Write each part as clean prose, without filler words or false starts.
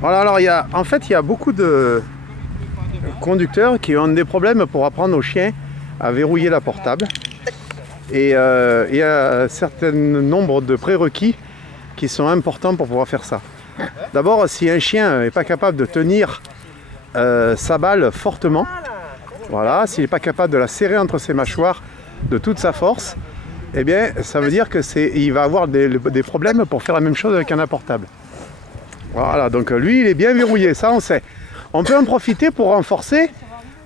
Voilà, alors en fait, il y a beaucoup de conducteurs qui ont des problèmes pour apprendre aux chiens à verrouiller la portable. Et il y a un certain nombre de prérequis qui sont importants pour pouvoir faire ça. D'abord, si un chien n'est pas capable de tenir sa balle fortement, voilà, s'il n'est pas capable de la serrer entre ses mâchoires de toute sa force, eh bien, ça veut dire qu'il va avoir des problèmes pour faire la même chose avec un portable. Voilà, donc lui, il est bien verrouillé, ça on sait. On peut en profiter pour renforcer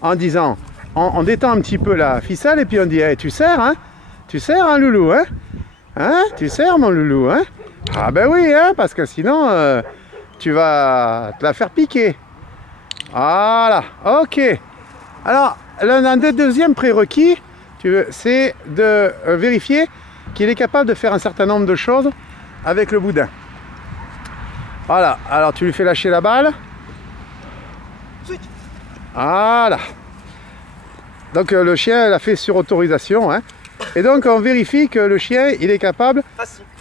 en disant, on détend un petit peu la ficelle et puis on dit, hey, tu serres, hein? Tu serres, hein, loulou, hein? Hein? Tu serres, mon loulou, hein? Ah ben oui, hein, parce que sinon, tu vas te la faire piquer. Voilà, ok. Alors, l'un des deuxièmes prérequis, c'est de vérifier qu'il est capable de faire un certain nombre de choses avec le boudin. Voilà, alors tu lui fais lâcher la balle. Voilà. Donc le chien l'a fait sur autorisation, hein. Et donc on vérifie que le chien il est capable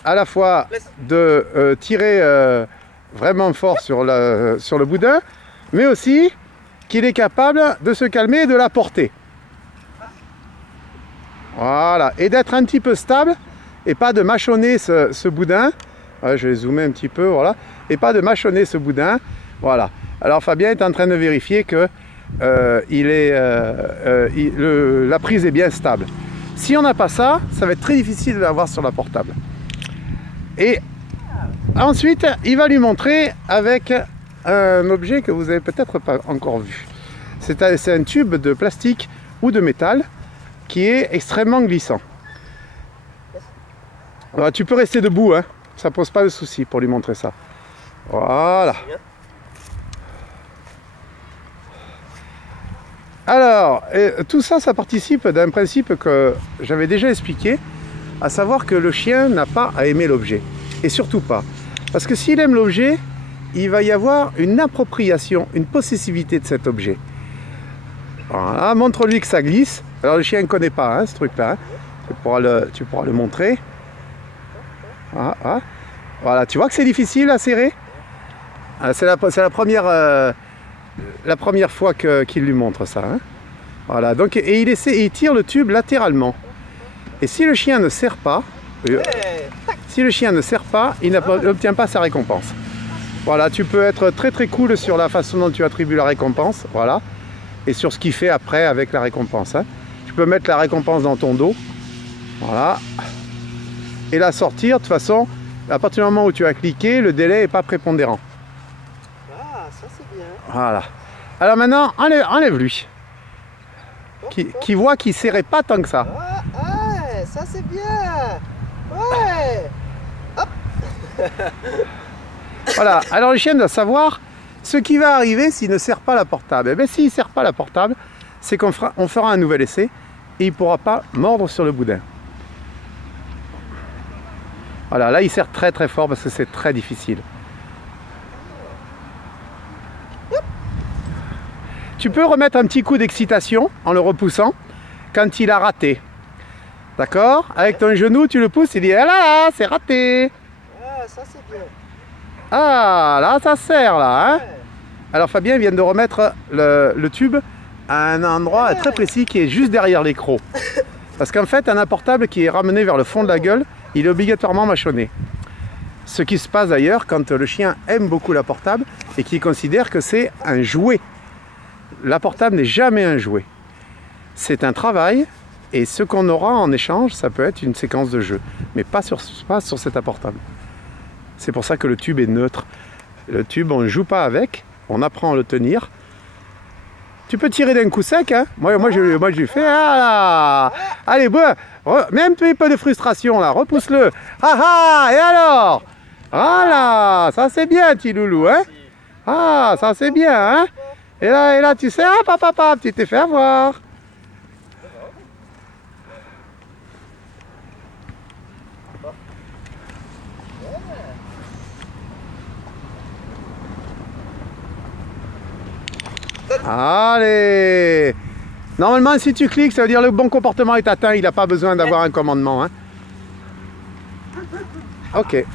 à la fois de tirer vraiment fort sur le boudin, mais aussi qu'il est capable de se calmer et de la porter. Voilà, et d'être un petit peu stable et pas de mâchonner ce boudin. Ouais, je vais zoomer un petit peu, voilà, et pas de mâchonner ce boudin. Voilà. Alors Fabien est en train de vérifier que la prise est bien stable. Si on n'a pas ça, ça va être très difficile de l'avoir sur la portable. Et ensuite, il va lui montrer avec un objet que vous n'avez peut-être pas encore vu. C'est un tube de plastique ou de métal qui est extrêmement glissant. Alors, tu peux rester debout, hein, ça pose pas de souci pour lui montrer ça. Voilà. Alors, tout ça, ça participe d'un principe que j'avais déjà expliqué, à savoir que le chien n'a pas à aimer l'objet. Et surtout pas. Parce que s'il aime l'objet, il va y avoir une appropriation, une possessivité de cet objet. Voilà, montre-lui que ça glisse. Alors le chien ne connaît pas, hein, ce truc-là. Hein. Tu pourras le montrer. Ah, ah. Voilà, tu vois que c'est difficile à serrer. C'est la première fois qu'il lui montre ça. Hein. Voilà, donc, et il tire le tube latéralement. Et si le chien ne serre pas, il n'obtient pas sa récompense. Voilà, tu peux être très très cool sur la façon dont tu attribues la récompense. Voilà. Et sur ce qu'il fait après avec la récompense. Hein. Tu peux mettre la récompense dans ton dos. Voilà. Et la sortir, de toute façon, à partir du moment où tu as cliqué, le délai n'est pas prépondérant. Ah, ça c'est bien. Voilà. Alors maintenant, enlève-lui. Qui voit qu'il ne serrait pas tant que ça. Ah, ouais, ça c'est bien. Ouais. Hop. Voilà. Alors le chien doit savoir ce qui va arriver s'il ne serre pas la portable. Et bien s'il ne serre pas la portable, c'est qu'on fera un nouvel essai et il ne pourra pas mordre sur le boudin. Voilà, là il serre très très fort parce que c'est très difficile. Tu peux remettre un petit coup d'excitation en le repoussant quand il a raté. D'accord? Avec ton genou, tu le pousses, il dit ah là là, c'est raté. Ah, ça c'est bien. Ah, là ça serre là. Hein? Ouais. Alors Fabien vient de remettre le tube à un endroit très précis qui est juste derrière les crocs. Parce qu'en fait, un portable qui est ramené vers le fond de la gueule, il est obligatoirement mâchonné. Ce qui se passe d'ailleurs quand le chien aime beaucoup la portable et qu'il considère que c'est un jouet. La portable n'est jamais un jouet. C'est un travail et ce qu'on aura en échange, ça peut être une séquence de jeu. Mais pas sur cet portable. C'est pour ça que le tube est neutre. Le tube, on ne joue pas avec, on apprend à le tenir. Tu peux tirer d'un coup sec, hein. Moi je fais, ah là. Allez, bon, mets un petit peu de frustration là, repousse-le. Ah ah, et alors? Voilà, ça c'est bien, petit loulou, hein. Ah, ça c'est bien, hein. Et là, tu sais, ah papa, tu t'es fait avoir. Allez! Normalement, si tu cliques, ça veut dire le bon comportement est atteint. Il n'a pas besoin d'avoir un commandement. Hein. Ok.